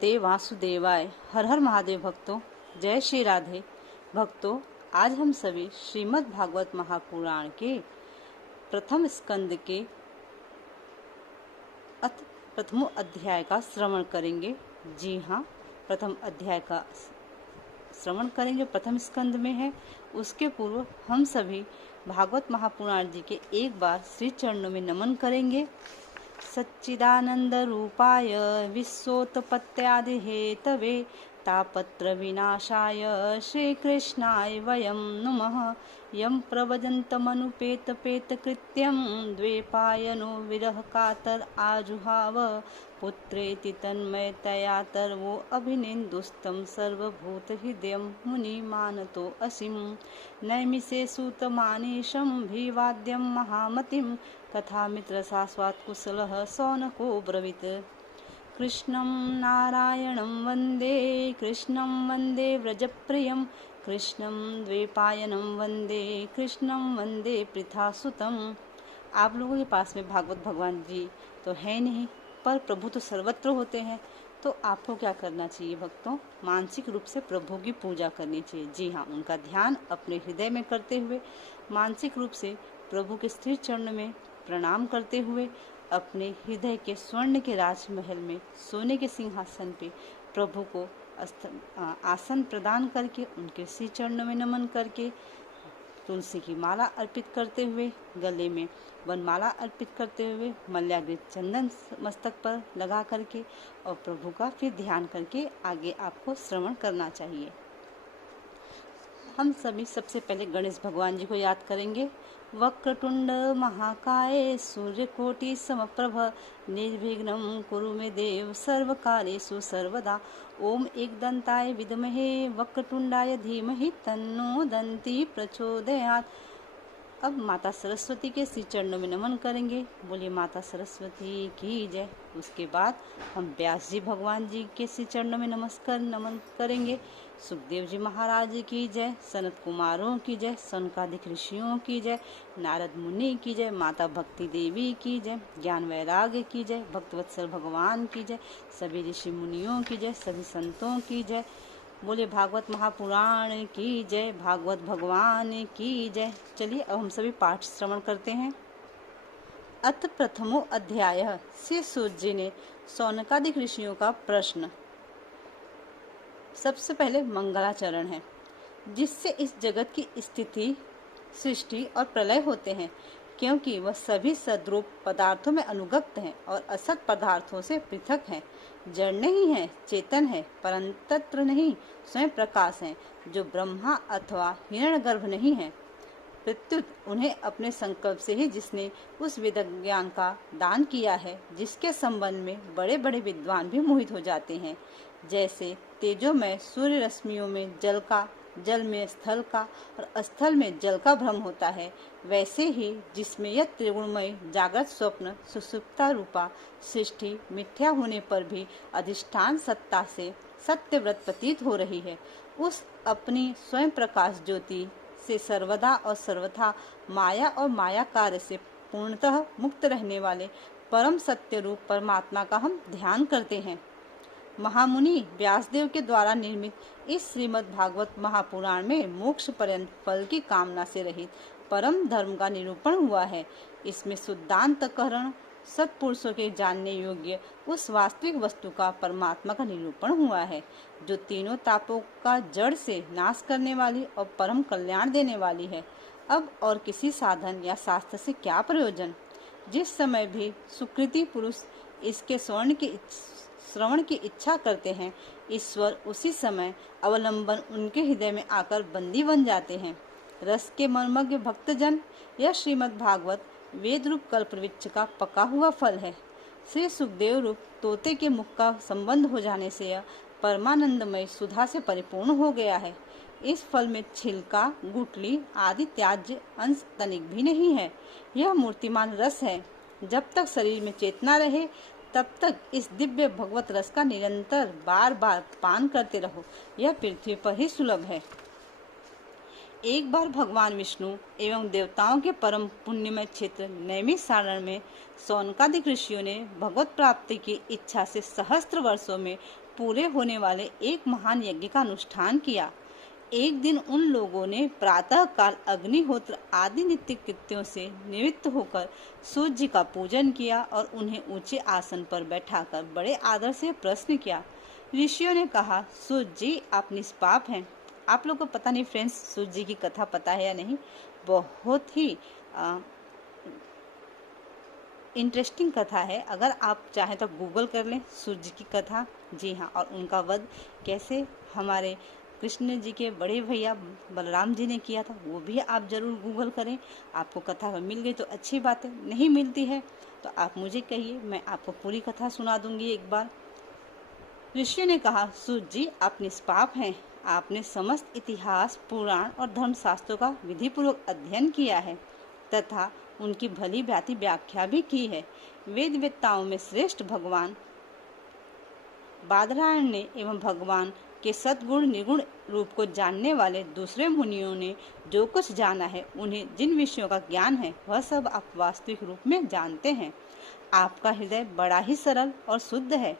भगवते वासुदेवाय। हर हर महादेव भक्तों, जय श्री राधे भक्तों। आज हम सभी श्रीमद् भागवत महापुराण के प्रथम स्कंद के प्रथम अध्याय का श्रवण करेंगे। जी हाँ, प्रथम अध्याय का श्रवण करेंगे, प्रथम स्कंद में है। उसके पूर्व हम सभी भागवत महापुराण जी के एक बार श्री चरणों में नमन करेंगे। सच्चिदानंद रूपाय विश्वोत्पत्त्यादि हेतवे तापत्र विनाशाय श्री कृष्णाय वयं नुमः। यं प्रव्रजन्तमनुपेत पेत कृत्यं द्वैपायनो विरह कातर आजुहाव। पुत्रेति तन्मयतया तर्वो अभिनेन्दुस्तं सर्वभूतहृदयं मुनिमानतो असिं। नैमिषे सूतमानीशं भिवाद्यं महामतिं कथामित्रसास्वात् कुशलः सौनको ब्रवीत्। कृष्णं नारायणं वन्दे व्रजप्रियं कृष्णं द्वैपायनं वन्दे पृथासुतम्। आप लोगों के पास में भागवत भगवान जी तो है नहीं, पर प्रभु तो सर्वत्र होते हैं। तो आपको क्या करना चाहिए भक्तों? मानसिक रूप से प्रभु की पूजा करनी चाहिए। जी हाँ, उनका ध्यान अपने हृदय में करते हुए, मानसिक रूप से प्रभु के स्थिर चरण में प्रणाम करते हुए, अपने हृदय के स्वर्ण के राजमहल में सोने के सिंहासन पे प्रभु को आसन प्रदान करके, उनके श्री चरणों में नमन करके, तुलसी की माला अर्पित करते हुए, गले में वनमाला अर्पित करते हुए, मल्यार्पित चंदन मस्तक पर लगा करके और प्रभु का फिर ध्यान करके आगे आपको श्रवण करना चाहिए। हम सभी सबसे पहले गणेश भगवान जी को याद करेंगे। वक्रतुंड महाकाय सूर्यकोटि समप्रभ निर्विघ्नं कुरु मे देव सर्वकार्येषु सर्वदा। ओम एकदंताय विद्महे वक्रतुंडाय धीमहि तन्नो दन्ती प्रचोदयात्। अब माता सरस्वती के श्री चरणों में नमन करेंगे। बोलिए माता सरस्वती की जय। उसके बाद हम व्यास जी भगवान जी के श्री चरणों में नमन करेंगे। सुखदेव जी महाराज की जय, सनत कुमारों की जय, सनकादिक ऋषियों की जय, नारद मुनि की जय, माता भक्ति देवी की जय, ज्ञान वैराग्य की जय, भक्तवत्सल भगवान की जय, सभी ऋषि मुनियों की जय, सभी संतों की जय। बोले भागवत महापुराण की जय, भागवत भगवान की जय। चलिए अब हम सभी पाठ श्रवण करते हैं। अथ प्रथमो अध्याय। श्री सूत जी ने सौनकादिक ऋषियों का प्रश्न। सबसे पहले मंगलाचरण है, जिससे इस जगत की स्थिति, सृष्टि और प्रलय होते हैं, क्योंकि वह सभी सद्रूप पदार्थों में अनुगत हैं और असत पदार्थों से पृथक हैं। जड़ नहीं है, चेतन है, परंतत्र नहीं, स्वयं प्रकाश है, जो ब्रह्मा अथवा हिरण्यगर्भ नहीं है। प्रत्युत उन्हें अपने संकल्प से ही जिसने उस वेद ज्ञान का दान किया है, जिसके संबंध में बड़े बड़े विद्वान भी मोहित हो जाते हैं। जैसे तेजोमय सूर्य रश्मियों में जल का, जल में स्थल का और स्थल में जल का भ्रम होता है, वैसे ही जिसमें यह त्रिगुणमय जागृत स्वप्न सुषुप्ता रूपा सृष्टि मिथ्या होने पर भी अधिष्ठान सत्ता से सत्यव्रत प्रतीत हो रही है, उस अपनी स्वयं प्रकाश ज्योति से सर्वदा और सर्वथा माया और माया कार्य से पूर्णतः मुक्त रहने वाले परम सत्य रूप परमात्मा का हम ध्यान करते हैं। महामुनि व्यासदेव के द्वारा निर्मित इस श्रीमद् भागवत महापुराण में मोक्ष पर्यंत फल की कामना से रहित परम धर्म का निरूपण हुआ है। इसमें शुद्धांतकरण, सत्पुरुषों के जानने योग्य उस वास्तविक वस्तु का, परमात्मा का निरूपण हुआ है, जो तीनों तापों का जड़ से नाश करने वाली और परम कल्याण देने वाली है। अब और किसी साधन या शास्त्र से क्या प्रयोजन? जिस समय भी सुकृति पुरुष इसके श्रवण की इच्छा करते हैं, ईश्वर उसी समय अवलंबन उनके हृदय में आकर बंदी बन जाते हैं। रस के मर्मज्ञ भक्तजन, यह श्रीमद् भागवत वेद रूप कल्प वृक्ष का पका हुआ फल है। श्री सुखदेव रूप तोते के मुख का संबंध हो जाने से यह परमानंदमय सुधा से परिपूर्ण हो गया है। इस फल में छिलका, गुठली आदि त्याज्य अंश तनिक भी नहीं है। यह मूर्तिमान रस है। जब तक शरीर में चेतना रहे, तब तक इस दिव्य भगवत रस का निरंतर बार बार पान करते रहो। यह पृथ्वी पर ही सुलभ है। एक बार भगवान विष्णु एवं देवताओं के परम पुण्यमय क्षेत्र नैमिषारण्य में सौनकादिक ऋषियों ने भगवत प्राप्ति की इच्छा से सहस्त्र वर्षों में पूरे होने वाले एक महान यज्ञ का अनुष्ठान किया। एक दिन उन लोगों ने प्रातः काल अग्निहोत्र आदि नित्य कृत्यों से निवृत्त होकर सूर्य जी का पूजन किया और उन्हें ऊंचे आसन पर बैठाकर बड़े आदर से प्रश्न किया। ऋषियों ने कहा, सूर्य जी आप निष्पाप हैं। आप लोगों को पता नहीं फ्रेंड्स, सूर्य जी की कथा पता है या नहीं, बहुत ही इंटरेस्टिंग कथा है। अगर आप चाहें तो गूगल कर लें सूर्य जी की कथा। जी हाँ, और उनका वध कैसे हमारे कृष्ण जी के बड़े भैया बलराम जी ने किया था, वो भी आप जरूर गूगल करें। आपको कथा मिल गई तो अच्छी बात है, नहीं मिलती है तो आप मुझे कहिए, मैं आपको पूरी कथा सुना दूंगी एक बार। ऋषि ने कहा, सूर्य जी आप निष्पाप हैं। आपने समस्त इतिहास, पुराण और धर्मशास्त्रों का विधि पूर्वक अध्ययन किया है तथा उनकी भली भांति व्याख्या भी की है। वेद वेत्ताओं में श्रेष्ठ भगवान बादरायण ने एवं भगवान के सद्गुण निर्गुण रूप को जानने वाले दूसरे मुनियों ने जो कुछ जाना है, उन्हें जिन विषयों का ज्ञान है, वह सब आप वास्तविक रूप में जानते हैं। आपका हृदय बड़ा ही सरल और शुद्ध है,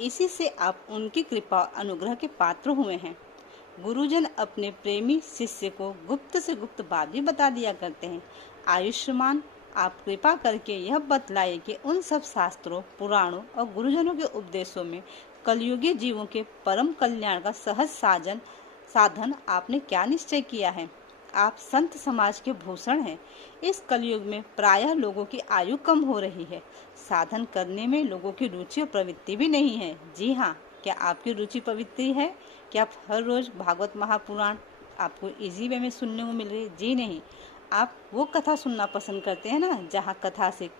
इसी से आप उनकी कृपा अनुग्रह के पात्र हुए हैं। गुरुजन अपने प्रेमी शिष्य को गुप्त से गुप्त बात भी बता दिया करते हैं। आयुष्मान, आप कृपा करके यह बतलाइए कि उन सब शास्त्रों, पुराणों और गुरुजनों के उपदेशों में कलयुगी जीवों के परम कल्याण का सहज साधन आपने क्या निश्चय किया है। आप संत समाज के भूषण हैं। इस कलयुग में प्रायः लोगों की आयु कम हो रही है। साधन करने में लोगों की रुचि और प्रवृत्ति भी नहीं है। जी हाँ, क्या आपकी रुचि प्रवृत्ति है कि आप हर रोज भागवत महापुराण आपको इजी वे में सुनने को मिल रही है? जी नहीं, आप वो कथा सुनना पसंद करते हैं ना, जहाँ कथा से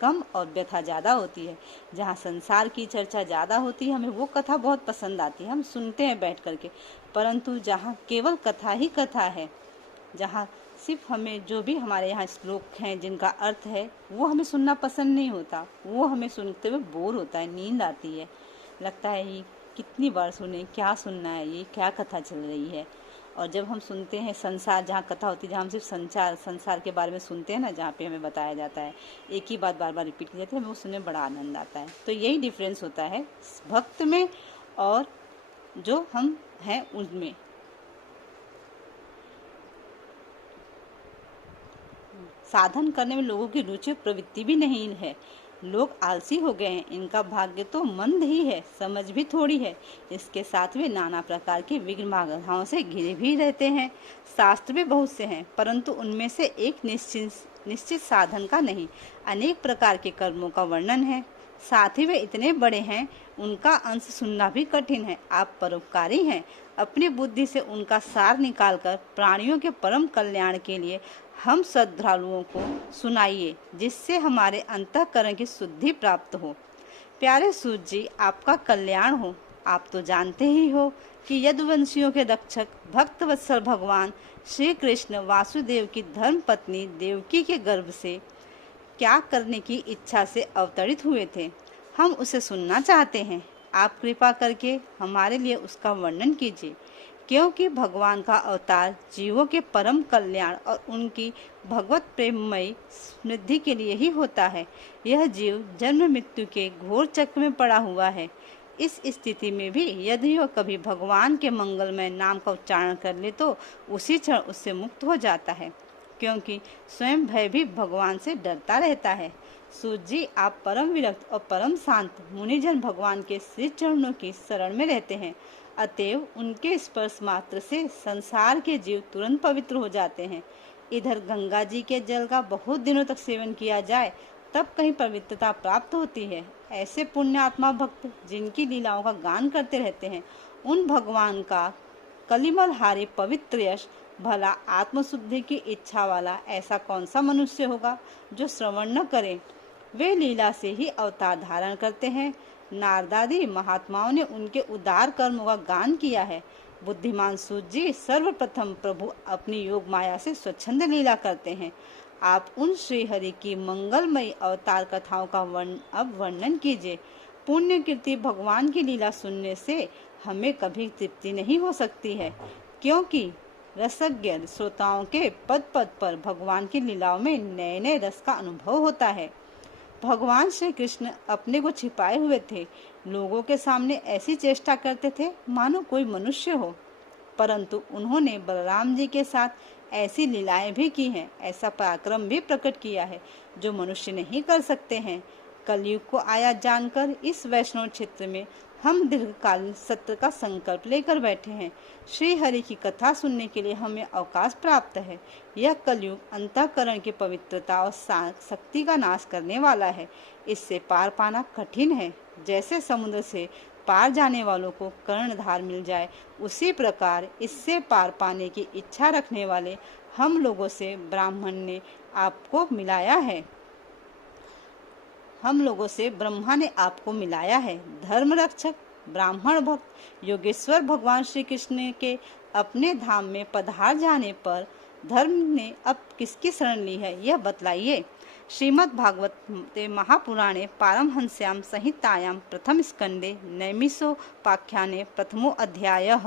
कम और व्यथा ज़्यादा होती है, जहाँ संसार की चर्चा ज़्यादा होती है, हमें वो कथा बहुत पसंद आती है, हम सुनते हैं बैठ करके। परंतु जहाँ केवल कथा ही कथा है, जहाँ सिर्फ हमें जो भी हमारे यहाँ श्लोक हैं जिनका अर्थ है वो हमें सुनना पसंद नहीं होता, वो हमें सुनते हुए बोर होता है, नींद आती है, लगता है ये कितनी बार सुने, क्या सुनना है, ये क्या कथा चल रही है। और जब हम सुनते हैं संसार, जहाँ कथा होती है, जहाँ हम सिर्फ संसार के बारे में सुनते हैं ना, जहाँ पे हमें बताया जाता है, एक ही बात बार बार रिपीट की जाती है, हमें वो सुनने में बड़ा आनंद आता है। तो यही डिफरेंस होता है भक्त में और जो हम हैं उनमें। साधन करने में लोगों की रुचि प्रवृत्ति भी नहीं है। लोग आलसी हो गए हैं, इनका भाग्य तो मंद ही है, समझ भी थोड़ी है। इसके साथ वे नाना प्रकार की विघ्न बाधाओं से घिरे भी रहते हैं। शास्त्र भी बहुत से हैं, परंतु उनमें से एक निश्चित साधन का नहीं, अनेक प्रकार के कर्मों का वर्णन है। साथ ही वे इतने बड़े हैं, उनका अंश सुनना भी कठिन है। आप परोपकारी हैं, अपनी बुद्धि से उनका सार निकालकर प्राणियों के परम कल्याण के लिए हम श्रद्धालुओं को सुनाइए, जिससे हमारे अंतःकरण की शुद्धि प्राप्त हो। प्यारे सूर्य जी, आपका कल्याण हो। आप तो जानते ही हो कि यदुवंशियों के रक्षक भक्त वत्सल भगवान श्री कृष्ण वासुदेव की धर्म पत्नी देवकी के गर्भ से क्या करने की इच्छा से अवतरित हुए थे। हम उसे सुनना चाहते हैं। आप कृपा करके हमारे लिए उसका वर्णन कीजिए, क्योंकि भगवान का अवतार जीवों के परम कल्याण और उनकी भगवत प्रेममयी समृद्धि के लिए ही होता है। यह जीव जन्म मृत्यु के घोर चक्र में पड़ा हुआ है। इस स्थिति में भी यदि वह कभी भगवान के मंगलमय नाम का उच्चारण कर ले तो उसी क्षण उससे मुक्त हो जाता है, क्योंकि स्वयं भय भी भगवान से डरता रहता है। सूर्य जी, आप परम विरक्त और परम शांत मुनिजन भगवान के श्री चरणों की शरण में रहते हैं। अतएव उनके स्पर्श मात्र से संसार के जीव तुरंत पवित्र हो जाते हैं। इधर गंगा जी के जल का बहुत दिनों तक सेवन किया जाए तब कहीं पवित्रता प्राप्त होती है। ऐसे पुण्यात्मा भक्त जिनकी लीलाओं का गान करते रहते हैं, उन भगवान का कलिमल हारे पवित्र यश भला आत्मशुद्धि की इच्छा वाला ऐसा कौन सा मनुष्य होगा जो श्रवण न करे। वे लीला से ही अवतार धारण करते हैं। नारदादि महात्माओं ने उनके उदार कर्मों का गान किया है। बुद्धिमान सूर्य जी सर्वप्रथम प्रभु अपनी योग माया से स्वच्छंद लीला करते हैं। आप उन श्री हरि की मंगलमयी अवतार कथाओं का अब वर्णन कीजिए। पुण्य कीर्ति भगवान की लीला सुनने से हमें कभी तृप्ति नहीं हो सकती है, क्योंकि रसज्ञ श्रोताओं के पद पद पर भगवान की लीलाओं में नए नए रस का अनुभव होता है। भगवान श्री कृष्ण अपने को छिपाए हुए थे, लोगों के सामने ऐसी चेष्टा करते थे मानो कोई मनुष्य हो, परंतु उन्होंने बलराम जी के साथ ऐसी लीलाएं भी की हैं, ऐसा पराक्रम भी प्रकट किया है जो मनुष्य नहीं कर सकते हैं। कलयुग को आया जानकर इस वैष्णव क्षेत्र में हम दीर्घकालीन सत्र का संकल्प लेकर बैठे हैं। श्री हरि की कथा सुनने के लिए हमें अवकाश प्राप्त है। यह कलयुग अंतःकरण की पवित्रता और शक्ति का नाश करने वाला है। इससे पार पाना कठिन है। जैसे समुद्र से पार जाने वालों को कर्णधार मिल जाए, उसी प्रकार इससे पार पाने की इच्छा रखने वाले हम लोगों से ब्राह्मण ने आपको मिलाया है। हम लोगों से ब्रह्मा ने आपको मिलाया है। धर्म रक्षक, ब्राह्मण भक्त, योगेश्वर भगवान श्री कृष्ण के अपने धाम में पधार जाने पर धर्म ने अब किसकी शरण ली है, यह बतलाइए। श्रीमद् भागवते महापुराणे पारमहंस्यां संहितायां प्रथम स्कंदे नैमिषोपाख्याने प्रथमो अध्यायः।